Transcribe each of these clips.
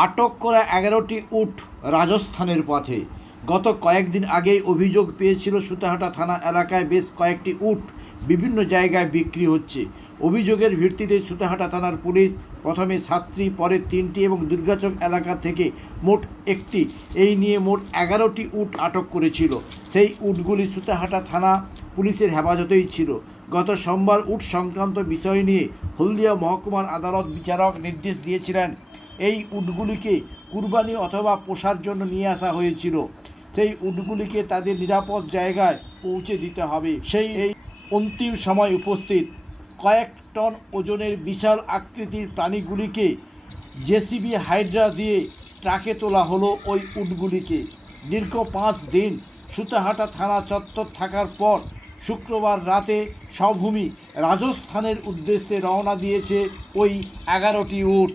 আটক করা এগারোটি উট রাজস্থানের পথে। গত কয়েকদিন আগেই অভিযোগ পেয়েছিল সুতাহাটা থানা এলাকায় বেশ কয়েকটি উট বিভিন্ন জায়গায় বিক্রি হচ্ছে। অভিযোগের ভিত্তিতে সুতাহাটা থানার পুলিশ প্রথমে সাতটি, পরে তিনটি এবং দুর্গাচক এলাকা থেকে মোট একটি। এই নিয়ে মোট এগারোটি উট আটক করেছিল। সেই উটগুলি সুতাহাটা থানা পুলিশের হেফাজতেই ছিল। গত সোমবার উট সংক্রান্ত বিষয় নিয়ে হলদিয়া মহকুমার আদালত বিচারক নির্দেশ দিয়েছিলেন এই উটগুলিকে কুরবানি অথবা পোষার জন্য নিয়ে আসা হয়েছিল। সেই উটগুলিকে তাদের নিরাপদ জায়গায় পৌঁছে দিতে হবে। সেই এই অন্তিম সময় উপস্থিত কয়েক টন ওজনের বিশাল আকৃতির প্রাণীগুলিকে জেসিবি হাইড্রা দিয়ে ট্রাকে তোলা হলো ওই উটগুলিকে। দীর্ঘ পাঁচ দিন সুতাহাটা থানা চত্বর থাকার পর শুক্রবার রাতে স্বভূমি রাজস্থানের উদ্দেশ্যে রওনা দিয়েছে ওই এগারোটি উট।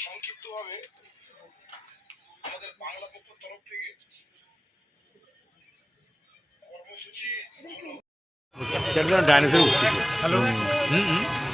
সংক্ষিপ্তভাবে আমাদের বাংলা পক্ষের তরফ থেকে কর্মসূচি ডাইনোসর উঠছিল